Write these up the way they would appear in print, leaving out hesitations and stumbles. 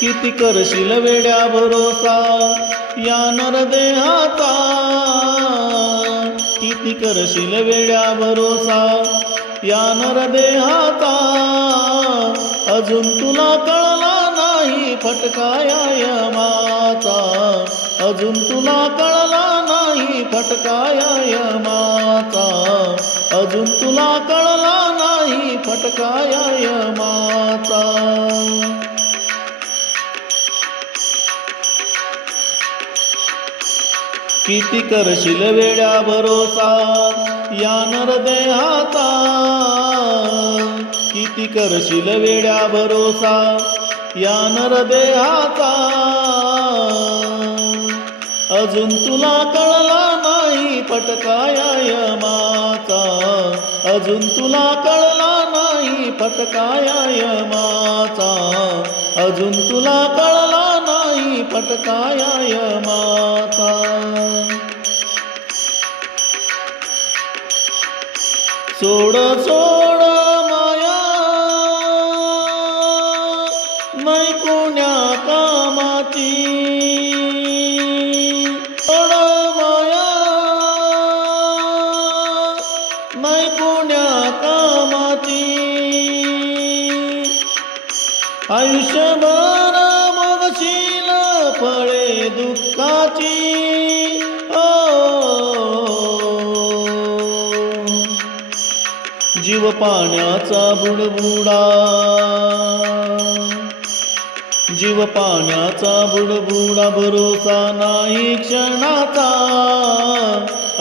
किती करशील वेड्या भरोसा या नरदेहाचा, किती करशील वेड्या भरोसा या नरदेहाचा, अजून तुला कळला नाही फटका या यमाचा, अजून तुला कळला नाही फटका या यमाचा, अजून तुला कळला नाही फटका या यमाचा. किती करशील वेड्या भरोसा या नरदेहाचा, किती करशील वेड्या भरोसा या नरदेहाचा, अजून तुला कळला नाही फटका या यमाचा, अजून तुला कळला नाही फटका या यमाचा, अजून तुला कळला नाही फटका या यमाचा. सोड सोड माया नाही कोण्या कामाची, सोड माया नाही कोण्या कामाची, आयुष्यभर मगशील फळे दुःखाची. जीव पाण्याचा बुडबुडा, जीव पाण्याचा बुडबुडा, भरोसा नाही क्षणाचा,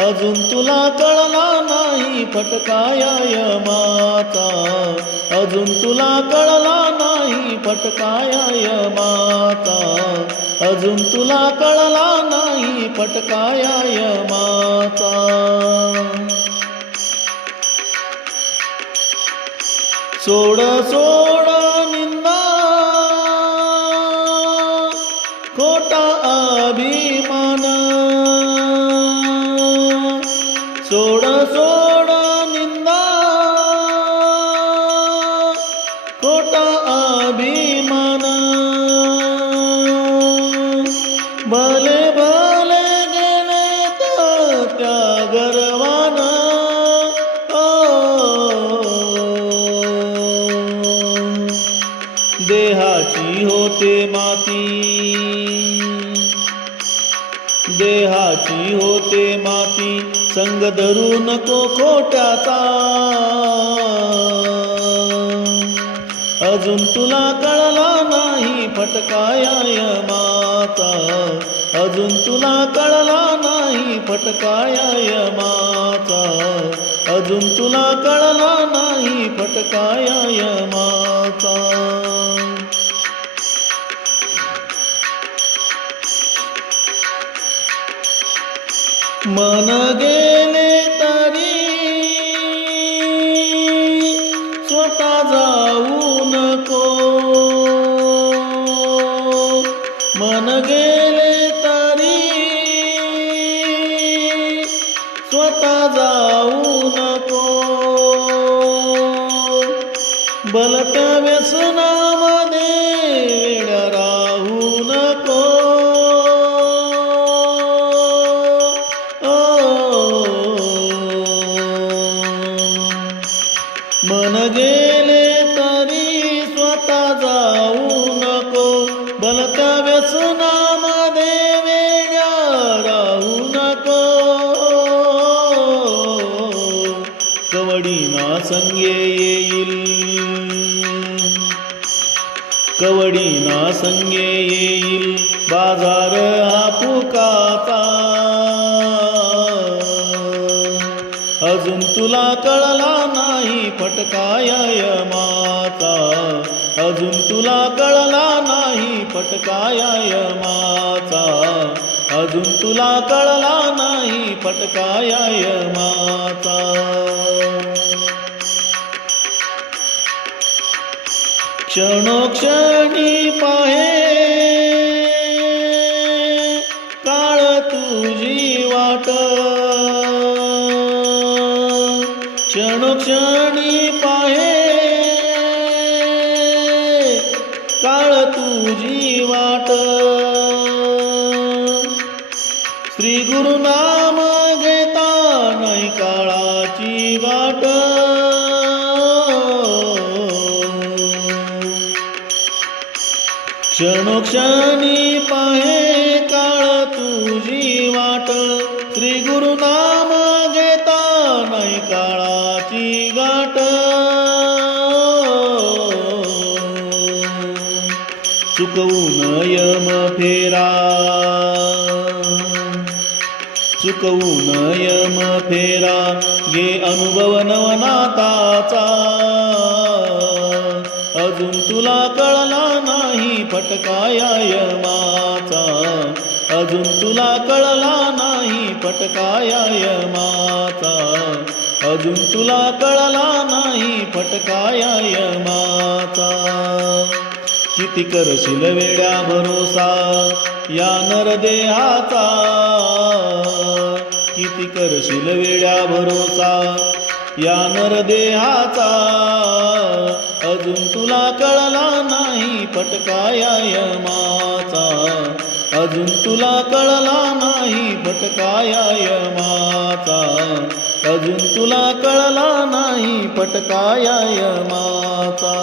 अजून तुला कळला नाही फटका या यमाचा, अजून तुला कळला नाही फटका या यमाचा, अजून तुला कळला नाही फटका या यमाचा. सोड सोड निंदा खोटा अभिमान, सोड सोड निंदा खोटा अभिमान, भले भले गेले तर त्या गर्वान, देहाची होते माती, देहाची होते माती, संग धरू नको खोट्याचा, अजून तुला कळला नाही फटका या यमाचा, अजून तुला कळला नाही फटका या यमाचा, अजून तुला कळला नाही फटका या यमाचा. मन गेले तरी स्वतः जाऊ नको, मन गेले तरी स्वतः जाऊ नको, भलत्या व्यसनामध्ये वेड्या राहू नको. मन गेले तरी स्वतः जाऊ नको, भलत्या व्यसनामध्ये वेड्या राहू नको. कवडीना संगे येईल, कवडीना संगे येईल बाजार हा फुकाचा, अजून तुला कळला नाही फटका या यमाचा, अजून तुला कळला नाही फटका या यमाचा, अजून तुला कळला नाही फटका या यमाचा. क्षणोक्षणी पाहे काळ तुझी वाट, क्षणोक्षणी पाहे काळ तुझी वाट श्री गुरु नाम घेता नाही काळाची गाठ क्षणोक्षणी पाहे काळ तुझी वाट श्री गुरु नाम घेता नाही काळाची गाठ चुकवून यम फेरा चुकवून यम फेरा घे अनुभव नवनाथाचा अजून तुला कळला नाही फटका या यमाचा अजून तुला कळला नाही फटका या यमाचा अजून तुला कळला नाही फटका या यमाचा किती करशील वेड्या भरोसा या नरदेहाचा किती करशील वेड्या भरोसा या नरदेहाचा अजून तुला कळला नाही फटका या यमाचा अजून तुला कळला नाही फटका या यमाचा अजून तुला कळला नाही फटका या यमाचा